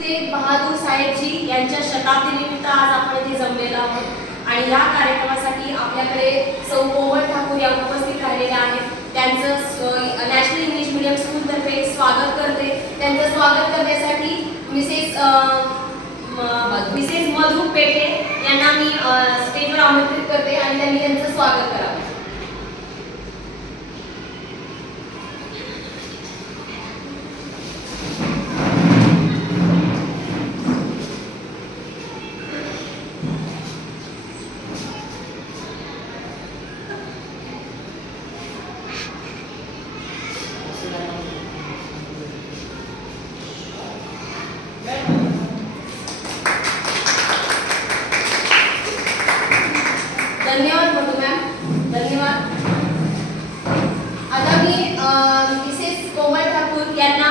तेग बहादूर साहेबजी यांच्या शताब्दीनिमित्त आज आपण इथे जमलेलो आहोत आणि या कार्यक्रमासाठी आपल्याकडे सौ कोमल ठाकूर या उपस्थित राहिलेल्या आहेत. त्यांचं नॅशनल इंग्लिश मीडियम स्कूलतर्फे स्वागत करते. त्यांचं स्वागत करण्यासाठी मिसेस मधु पेठे यांना मी स्टेजवर आमंत्रित करते आणि त्यांनी त्यांचं स्वागत करावं. धन्यवाद मधु मॅम, धन्यवाद. आता मी मिसेस कोमल ठाकूर यांना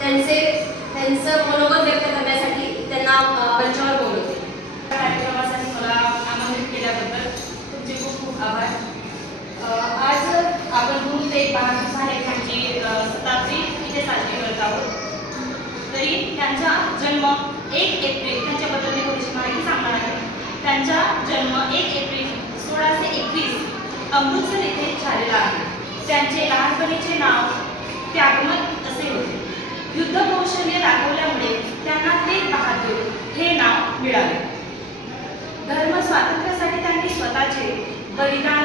त्यांचं मनोगत व्यक्त करण्यासाठी त्यांना मंचावर बोलवते. कार्यक्रमासाठी मला आमंत्रित केल्याबद्दल तुमचे खूप खूप आभार. आज आपण गुरु तेग बहादूर साहेब यांची शताब्दी इथे साजरी करत आहोत. तरी त्यांचा जन्म 1 एप्रिल, त्यांच्याबद्दल मी थोडीशी माहिती सांगणार आहे. त्यांचा जन्म 1 एप्रिल 1621 अमृतसर येथे झालेला आहे. त्यांचे लहानपणीचे नाव त्यागमत असे होते. युद्ध कौशल्य दाखवल्यामुळे त्यांना तेग बहादूर हे नाव मिळाले. धर्म स्वातंत्र्यासाठी त्यांनी स्वतःचे बलिदान